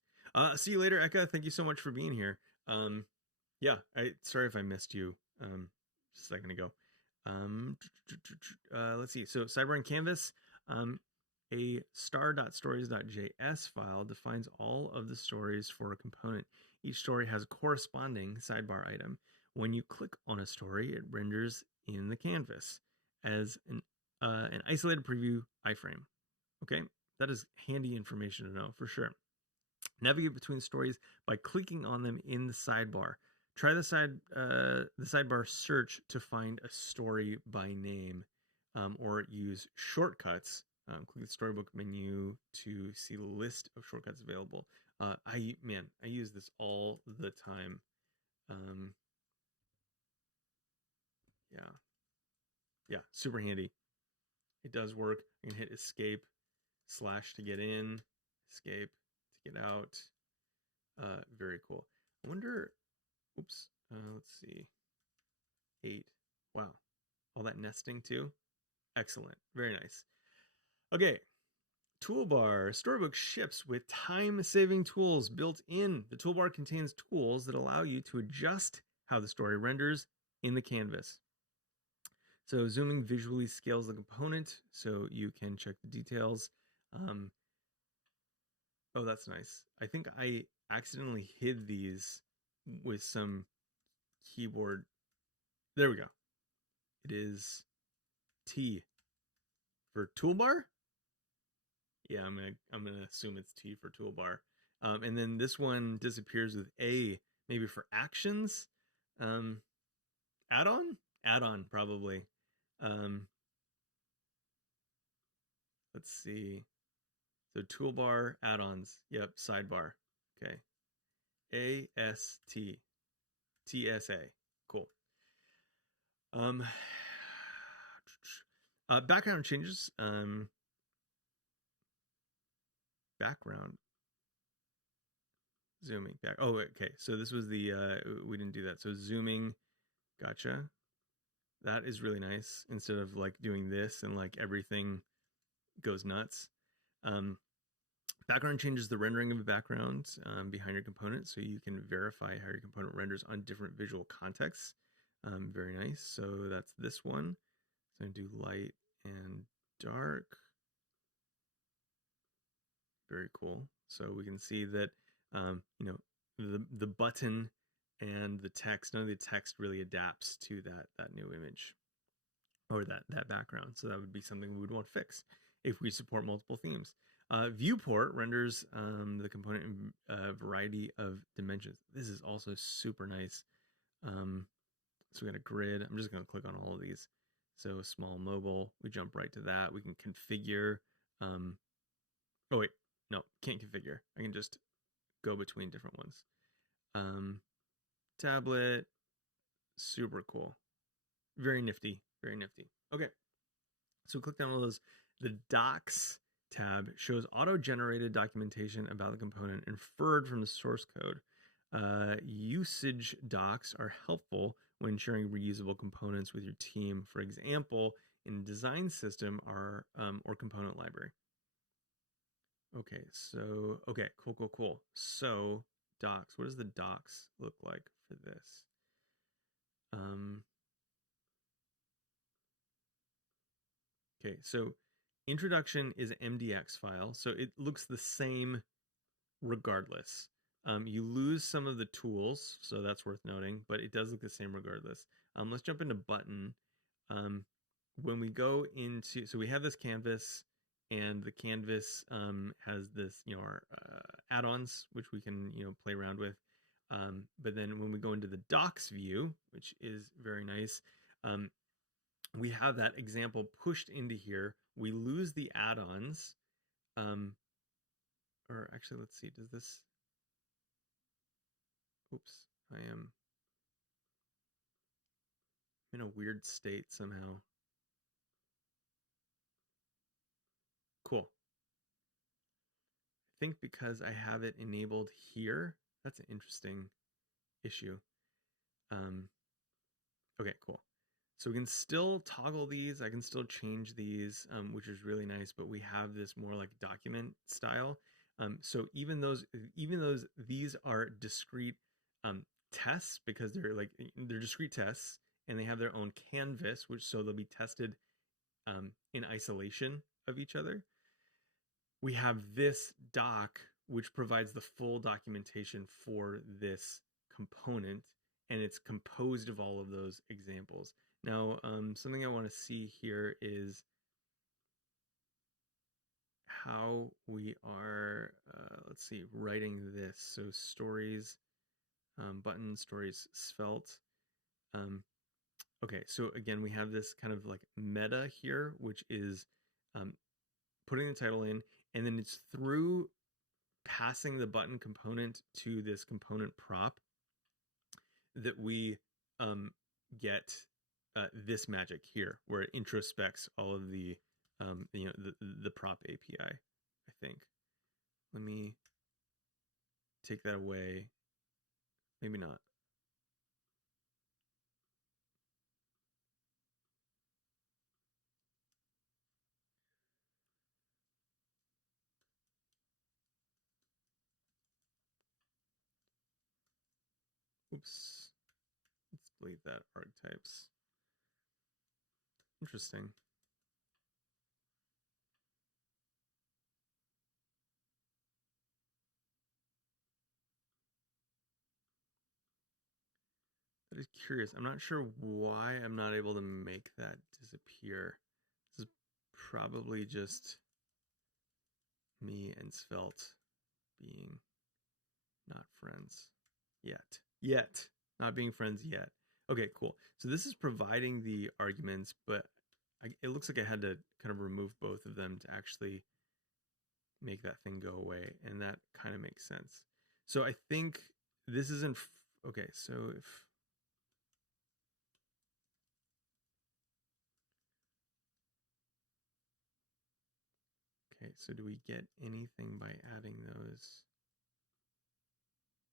See you later, Eka. Thank you so much for being here. Yeah, sorry if I missed you just a second ago. Let's see. So sidebar and canvas, a star.stories.js file defines all of the stories for a component. Each story has a corresponding sidebar item. When you click on a story, it renders in the canvas as an isolated preview iframe. Okay, that is handy information to know for sure. Navigate between stories by clicking on them in the sidebar. Try the sidebar search to find a story by name, or use shortcuts. Click the Storybook menu to see the list of shortcuts available. I use this all the time. Yeah, super handy. It does work. I can hit escape / to get in, escape to get out. Very cool. I wonder, oops, let's see. 8. Wow. All that nesting too. Excellent. Very nice. Okay. Toolbar. Storybook ships with time-saving tools built in. The toolbar contains tools that allow you to adjust how the story renders in the canvas. So zooming visually scales the component so you can check the details. Oh, that's nice. I think I accidentally hid these with some keyboard. There we go. It is T for toolbar. Yeah, I'm gonna assume it's T for toolbar. And then this one disappears with A, maybe for actions. Add-on? Add-on, probably. Let's see. So toolbar, add-ons. Yep, sidebar. Okay. AST. TSA. Cool. Background changes. Background. Zooming back. Oh, okay. So this was the, we didn't do that. So zooming, gotcha. That is really nice. Instead of like doing this and like everything goes nuts. Background changes the rendering of a background behind your component, so you can verify how your component renders on different visual contexts. Very nice. So that's this one. So I'm going to do light and dark. Very cool. So we can see that, you know, the button and the text, none of the text really adapts to that new image or that background. So that would be something we would want to fix if we support multiple themes. Viewport renders the component in a variety of dimensions. This is also super nice. So we got a grid. I'm just going to click on all of these. So small mobile, we jump right to that. We can configure. Oh wait, no, can't configure. I can just go between different ones. Tablet, super cool. Very nifty, very nifty. Okay, so click down all those. The docs tab shows auto-generated documentation about the component inferred from the source code. Usage docs are helpful when sharing reusable components with your team. For example, in design system or component library. Okay, so, okay, cool. So, docs, what does the docs look like for this? Okay, so introduction is an MDX file, so it looks the same regardless. You lose some of the tools, so that's worth noting, but it does look the same regardless. Let's jump into button. When we go into, so we have this canvas, and the canvas has this, you know, our add-ons, which we can, you know, play around with. But then when we go into the docs view, which is very nice, we have that example pushed into here. We lose the add-ons. Or actually, let's see, does this, oops, I am in a weird state somehow. Cool. I think because I have it enabled here, that's an interesting issue. Okay, cool. So we can still toggle these. I can still change these, which is really nice, but we have this more like document style. So even those, these are discrete tests, because they're discrete tests, and they have their own canvas, which so they'll be tested in isolation of each other. We have this doc, which provides the full documentation for this component, and it's composed of all of those examples. Now, something I want to see here is how we are, let's see, writing this. So stories, button, stories, svelte. Okay, so again, we have this kind of like meta here, which is putting the title in, and then it's through passing the button component to this component prop that we get this magic here, where it introspects all of the you know, the prop API. I think. Let me take that away. Maybe not. Oops. Let's delete that archetypes. Interesting. That is curious. I'm not sure why I'm not able to make that disappear. This is probably just me and Svelte being not friends yet. Not being friends yet. Okay, cool. So this is providing the arguments, but it looks like I had to kind of remove both of them to actually make that thing go away, and that kind of makes sense. So I think this isn't okay. So if So do we get anything by adding those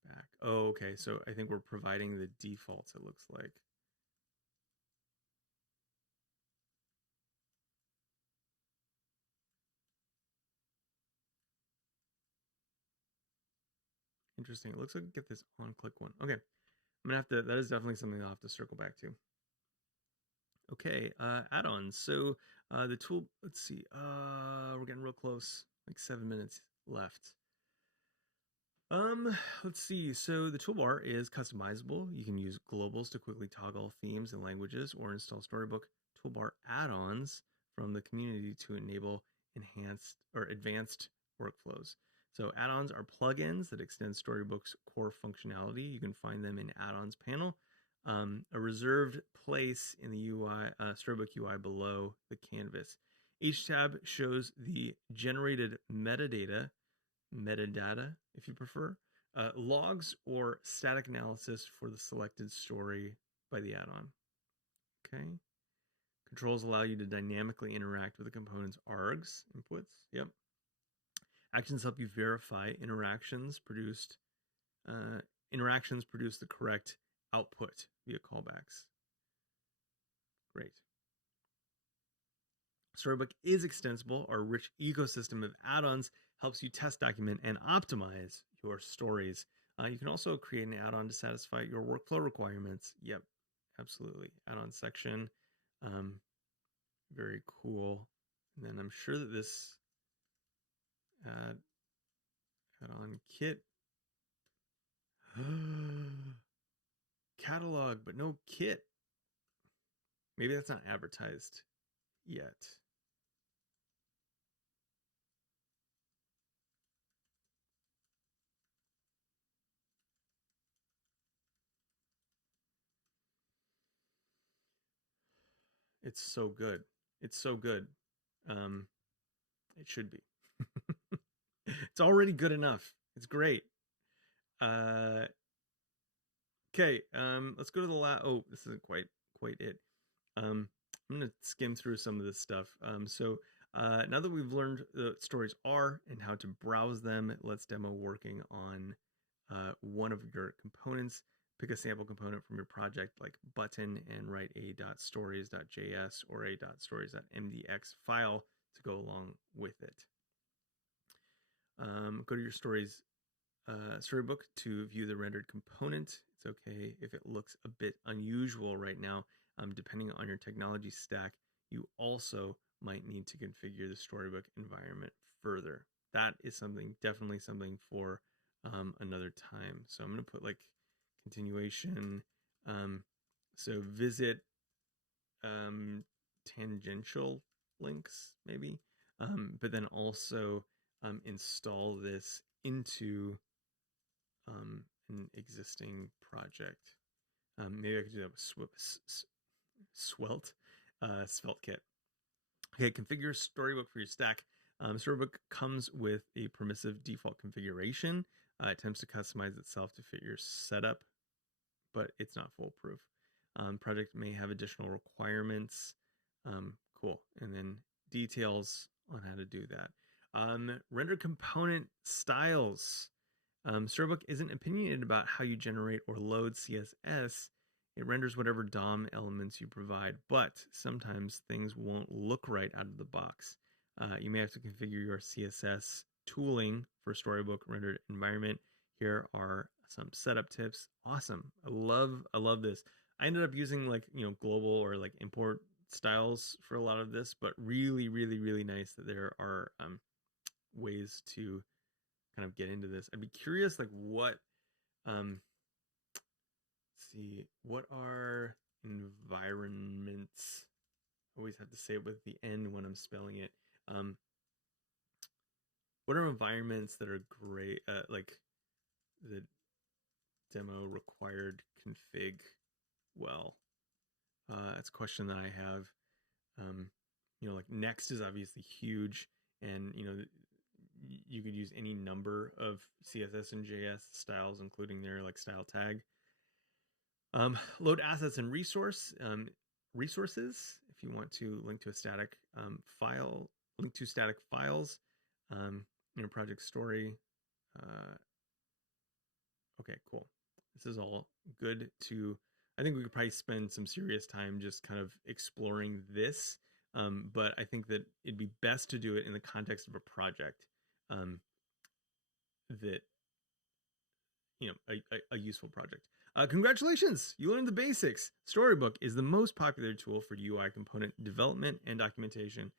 back? Oh, okay. So I think we're providing the defaults, it looks like. Interesting. It looks like we get this on-click one. Okay. I'm gonna have to, that is definitely something I'll have to circle back to. Okay, add-ons. So the tool, let's see, we're getting real close, like 7 minutes left. Let's see. So the toolbar is customizable. You can use globals to quickly toggle themes and languages or install Storybook toolbar add-ons from the community to enable enhanced or advanced workflows. So add-ons are plugins that extend Storybook's core functionality. You can find them in add-ons panel, a reserved place in the UI, Storybook UI below the canvas. Each tab shows the generated metadata, if you prefer, logs or static analysis for the selected story by the add-on. Okay. Controls allow you to dynamically interact with the component's Args inputs. Yep. Actions help you verify interactions produce the correct output via callbacks. Great. Storybook is extensible. Our rich ecosystem of add-ons helps you test, document, and optimize your stories. You can also create an add-on to satisfy your workflow requirements. Yep, absolutely. Add-on section. Very cool. And then I'm sure that this add-on kit catalog, but no kit. Maybe that's not advertised yet. It's so good. It's so good. It should be. It's already good enough. It's great. Okay. Let's go to the last. Oh, this isn't quite it. I'm gonna skim through some of this stuff. Now that we've learned what stories are and how to browse them, let's demo working on one of your components. Pick a sample component from your project like button and write a.stories.js or a.stories.mdx file to go along with it. Go to your storybook to view the rendered component. It's okay if it looks a bit unusual right now. Depending on your technology stack, you also might need to configure the Storybook environment further. That is definitely something for another time. So I'm going to put like continuation. So visit tangential links maybe, but then also install this into an existing project. Maybe I could do that with Svelte kit. Okay, configure Storybook for your stack. Storybook comes with a permissive default configuration. It attempts to customize itself to fit your setup, but it's not foolproof. Project may have additional requirements. Cool. And then details on how to do that. Render component styles. Storybook isn't opinionated about how you generate or load CSS. It renders whatever DOM elements you provide, but sometimes things won't look right out of the box. You may have to configure your CSS tooling for Storybook rendered environment. Here are some setup tips. Awesome. I love this. I ended up using like, global or like import styles for a lot of this, but really, really, really nice that there are ways to kind of get into this. I'd be curious, like what, let's see, what are environments? I always have to say it with the N when I'm spelling it. What are environments that are great, like the demo required config well? That's a question that I have. Like Next is obviously huge, and you could use any number of CSS and JS styles, including their like style tag. Load assets and resources if you want to link to a static file, link to static files. project story. Okay, cool. This is all good to, I think we could probably spend some serious time just kind of exploring this. But I think that it'd be best to do it in the context of a project that, a useful project. Congratulations, you learned the basics. Storybook is the most popular tool for UI component development and documentation.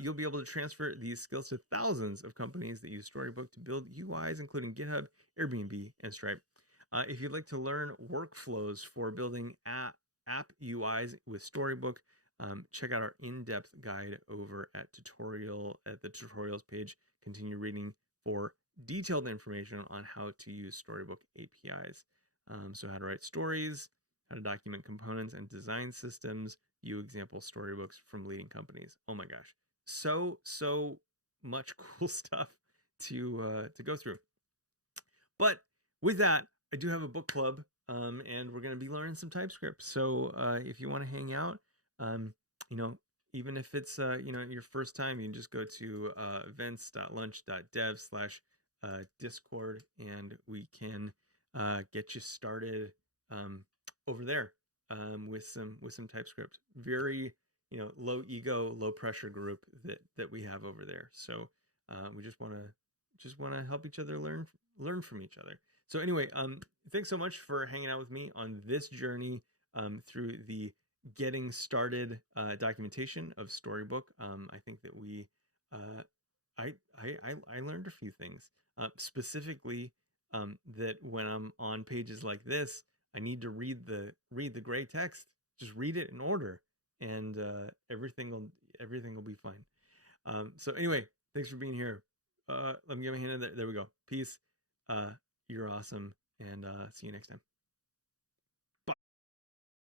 You'll be able to transfer these skills to thousands of companies that use Storybook to build UIs, including GitHub, Airbnb, and Stripe. If you'd like to learn workflows for building app UIs with Storybook, check out our in-depth guide over at the tutorials page. Continue reading for detailed information on how to use Storybook APIs. So how to write stories, how to document components and design systems, view example storybooks from leading companies. Oh my gosh, so much cool stuff to go through. But with that, I do have a book club, and we're going to be learning some TypeScript. So if you want to hang out, even if it's your first time, you can just go to events.lunch.dev/Discord, and we can get you started over there with some TypeScript. Very low ego, low pressure group that we have over there. So we just want to help each other learn from each other. So anyway, thanks so much for hanging out with me on this journey through the getting started documentation of Storybook. I think that I learned a few things, specifically that when I'm on pages like this, I need to read the gray text. Just read it in order, and everything will be fine. So anyway, thanks for being here. Let me give my hand in there. There we go. Peace. You're awesome, and see you next time.